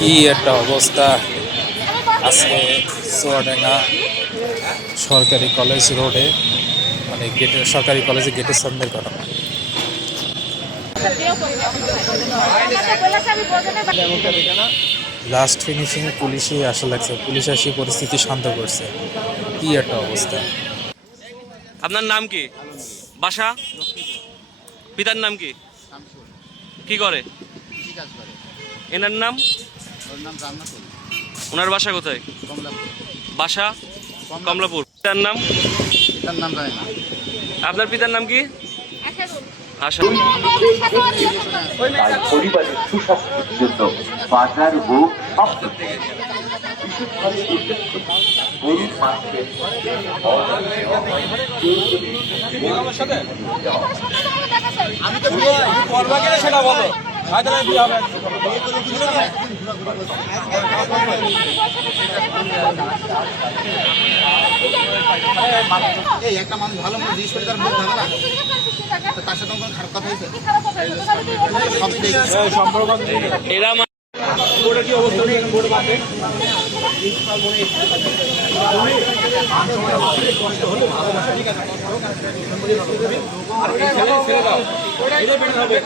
কি একটা অবস্থা। আজকে চুয়াডাঙ্গা সরকারি কলেজ রোডে মানে গেটের সরকারি কলেজে গেটের সামনের ঘটনা লাস্ট ফিনিশিং পুলিশই আসা লাগছে। পুলিশ আসি পরিস্থিতি শান্ত করছে। কি একটা অবস্থা। আপনার নাম কি? বাসা? পিতার নাম কি? কি করে। এনার নাম? ওনার বাসা কোথায়? বাসা? কমলাপুর। পিতার নাম? তার নাম জানি না। আপনার পিতার নাম কি? পরিবারের সুস্বাস্থ্যের জন্য বাজার থেকে বিশেষভাবে উল্লেখ করি এই একটা মানুষ ভালো মানুষ, জিজ্ঞেস করে তার মুখ তো তার সাথে কোনো খারাপ কথা হয়েছে?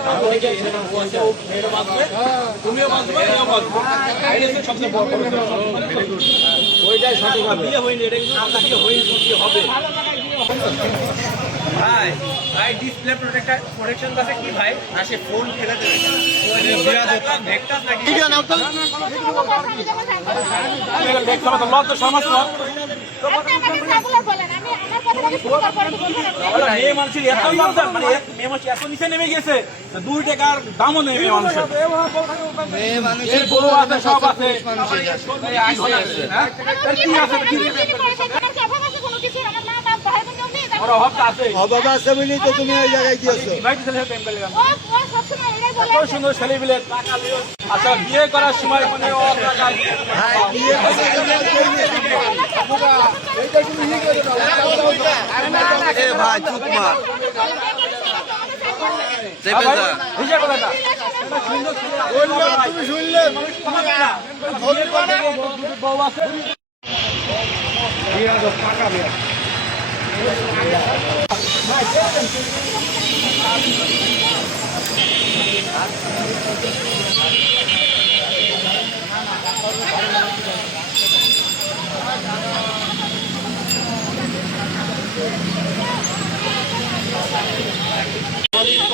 সবই দেখছি এরা মা- ভাই ভাই ডিসপ্লে প্রোটেক্টর প্রোটেকশন কাছে কি ভাই আসে ফোন ফেলে দেবে ভিডিও নাও তো মেয়ে মানুষের এত ইনসান মানে মেয়ে মানুষ এত নিচে নেমে গেছে দুই টাকার দামও নেই মেয়ে মানুষের। মেয়ে মানুষের এর আছে সব হ্যাঁ? আছে অভাব আছে বলেই তো তুমি ওই জায়গায় গিয়েছো। ছেলে সুন্দর বিলে টাকা আচ্ছা বিয়ে করার সময় মানে এ ভাই চুপ মার হিসেবে করে